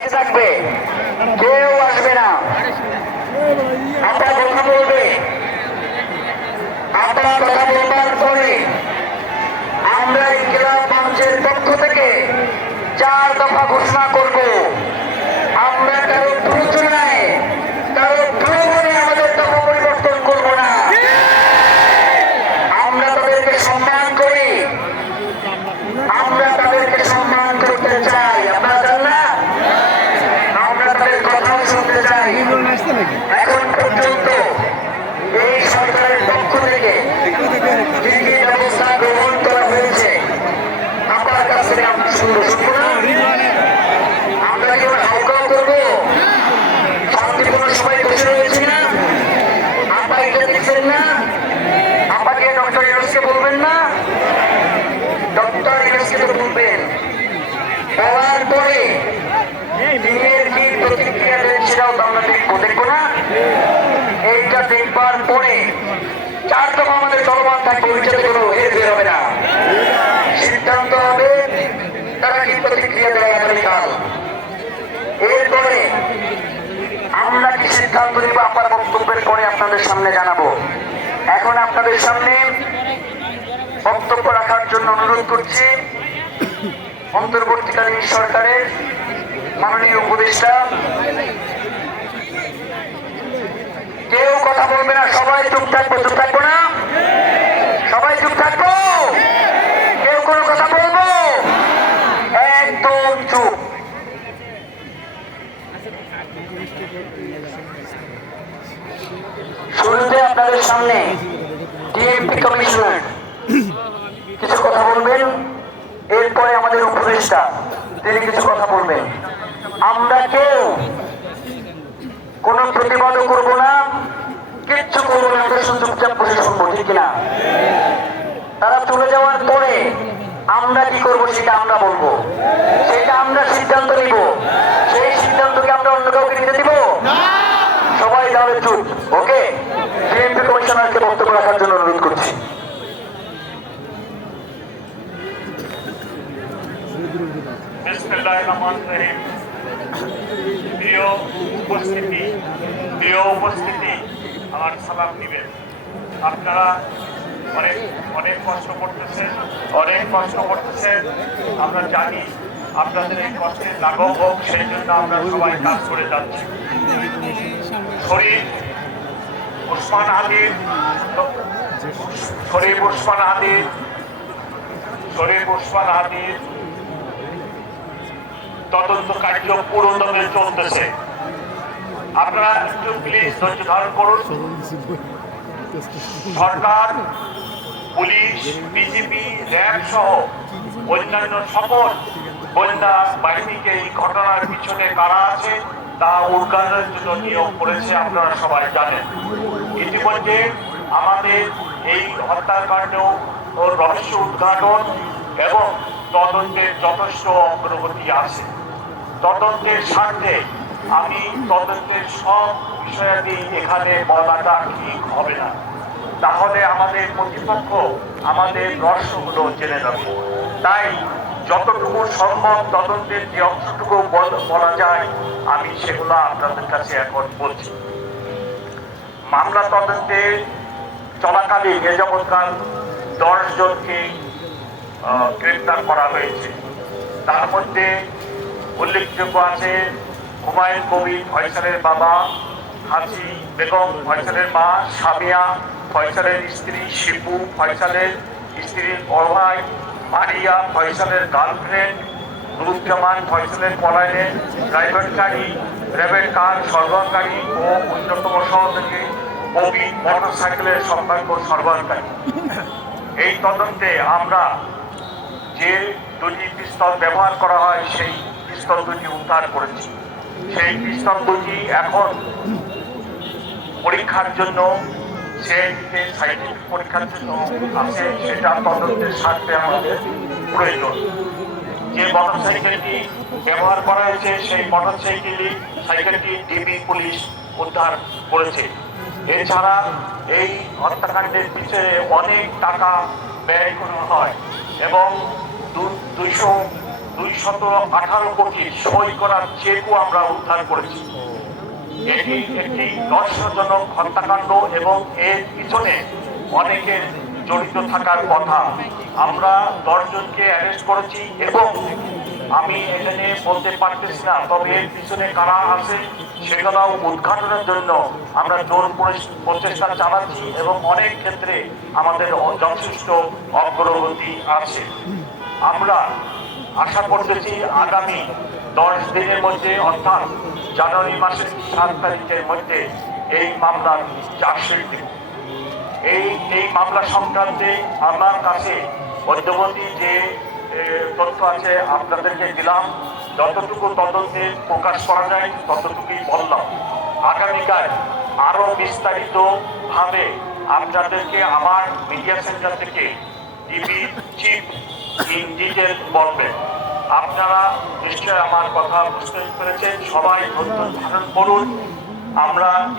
থাকবে, কেউ আসবে না। আপনার কথা বলবে, আপনার কথা বলবার পরে আমরা এই ক্লাব মঞ্চের পক্ষ থেকে 4 দফা ঘোষণা করব। আমরা কারো প্ররোচনায়, কারো প্রলোভনে আমাদের দফা পরিবর্তন করব না। আমরা তাদেরকে সম্মান করি, আমরা তাদেরকে সম্মান করতে চাই। আপনারা চান না? আমরা তাদের কথাও শুনতে চাই। এখন পর্যন্ত এই সরকারের পক্ষ থেকে কি কি ব্যবস্থা গ্রহণ করা হয়েছে আপনার কাছ থেকে আমরা শুনবো না? আমরা কি হালকাও করবো? শান্তিপূর্ণ সবাই বসে রয়েছি না? আপনারা এটা দেখছেন না? আপনাকে ডক্টর ইউনুসকে বলবেন না? ডক্টর ইউনুসকে তো বলবেন। বলার পরে দিনের কি প্রতিক্রিয়া দেন সেটাও তো আমরা দেখবো না? এইটা দেখবার পরে 4 দফা আমাদের চলমান থাকবে, ওইটাতে কোনো হেরফের হবে না। সিদ্ধান্ত হবে তারা কি প্রতিক্রিয়া দেয় আগামীকাল। এরপরে আমরা কি সিদ্ধান্ত নিব আপনার বক্তব্যের পরে আপনাদের সামনে জানাবো। এখন আপনাদের সামনে বক্তব্য রাখার জন্য অনুরোধ করছি অন্তর্বর্তীকালীন সরকারের মাননীয় উপদেষ্টা। কেউ কথা বলবে না, সবাই চুপ থাকবো। চুপ থাকবো না? সবাই চুপ থাকবো? কেউ কোনো কথা বলবো? একদম চুপ। শুরুতে আপনাদের সামনে ডিএমপি কমিশনার কিছু কথা বলবেন, এরপরে আমাদের উপদেষ্টা তিনি কিছু কথা বলবেন। আমরা কেউ কোনো প্রতিবাদও করবো না, কিচ্ছু করবো না, আমরা শুধু চুপচাপ বসে শুনবো, ঠিক না? তারা চলে যাওয়ার পরে আমরা কি করবো সেটা আমরা বলবো, সেটা আমরা সিদ্ধান্ত নিব। সেই সিদ্ধান্তকে আমরা অন্য কাউকে নিতে দিব? সবাই তাহলে চুপ। ওকে, ডিএমপি কমিশনারকে বক্তব্য রাখার জন্য অনুরোধ করছি। প্রিয় উপস্থিতি, আমার সালাম নিবেন। আপনারা অনেক কষ্ট করতেছেন, আমরা জানি আপনাদের এই কষ্টের লাঘব হোক, সেই জন্য আমরা সবাই কাজ করে যাচ্ছি। শরীফ ওসমান হাদির তদন্ত কার্য পুরোদমে চলতেছে। আপনারা একটু প্লিজ ধৈর্য ধারণ করুন। সরকার, পুলিশ, বিজেপি, র্যাব সহ অন্যান্য সকল গোয়েন্দা বাহিনীকে এই ঘটনার পিছনে কারা আছে তা উদ্ঘাটনের জন্য নিয়োগ করেছে, আপনারা সবাই জানেন। ইতিমধ্যে আমাদের এই হত্যাকাণ্ড ও রহস্য উদ্ঘাটন এবং তদন্তের যথেষ্ট অগ্রগতি আছে। তদন্তের স্বার্থে আমি তদন্তের সব বিষয়াদি এখানে বলাটা ঠিক হবে না, তাহলে আমাদের প্রতিপক্ষ আমাদের রহস্যগুলো জেনে যাবে। তাই যতটুকু সম্ভব তদন্তের যে অংশটুকু বলা যায় আমি সেগুলো আপনাদের কাছে এখন বলছি। মামলা তদন্তে চলাকালীন এ যাবৎকাল 10 জনকে গ্রেপ্তার করা হয়েছে। তার মধ্যে উল্লেখযোগ্য আছে হুমায়ুন কবির ফয়সালের বাবা, হাজি বেগম ফয়সালের মা সামিয়া, ফয়সালের স্ত্রী শিপু, ফয়সালের স্ত্রীর বড় ভাই মারিয়া, ফয়সালের গার্লফ্রেন্ড নুরুজ্জামান, ফয়সালের পলায়নে প্রাইভেট গাড়ি র্যাবের কার সরবরাহকারী ও অন্যতম সহযোগী কবি মোটরসাইকেলের সম্ভাব্য সরবরাহকারী। এই তদন্তে আমরা যে 2টি পিস্তল ব্যবহার করা হয় সেই পিস্তল 2টি উদ্ধার করেছি। সেই পিস্তল 2টি এখন পরীক্ষার জন্য সাইন্টিফিক পরীক্ষার জন্য আছে, সেটা তদন্তের স্বার্থে আমাদের প্রয়োজন। যে মোটরসাইকেলটি ব্যবহার করা হয়েছে সেই সাইকেলটি ডিবি পুলিশ উদ্ধার করেছে। এছাড়া এই হত্যাকাণ্ডের পিছনে অনেক টাকা ব্যয় করা হয় এবং 200 218 কোটি সই করার চেকও আমরা উদ্ধার করেছি। এটি একটি দর্শনজনক হত্যাকাণ্ড এবং এর পিছনে অনেকের জড়িত থাকার কথা। আমরা 10 জনকে অ্যারেস্ট করেছি এবং আমি এখানে বলতে পারতেছি না, তবে এর পিছনে কারা আছে সেগুলোও উদ্ঘাটনের জন্য আমরা জোর প্রচেষ্টা চালাচ্ছি এবং অনেক ক্ষেত্রে আমাদের যথেষ্ট অগ্রগতি আছে। আমরা আশা করতেছি আগামী 10 দিনের মধ্যে অর্থাৎ জানুয়ারি মাসের 7 তারিখের মধ্যে এই মামলার চার্জশিট দিব। এই মামলা সংক্রান্তে আমার কাছে মধ্যবর্তী যে তথ্য আছে আপনাদেরকে দিলাম, যতটুকু তদন্তে প্রকাশ করা যায় ততটুকুই বললাম। আগামীকাল আরো বিস্তারিত ভাবে আপনাদেরকে আমার মিডিয়া সেন্টার থেকে টিভি চিফ ইন ডিটেল বলবেন। আপনারা নিশ্চয় আমার কথা বুঝতে পেরেছেন। সবাই ধৈর্য ধারণ করুন। আমরা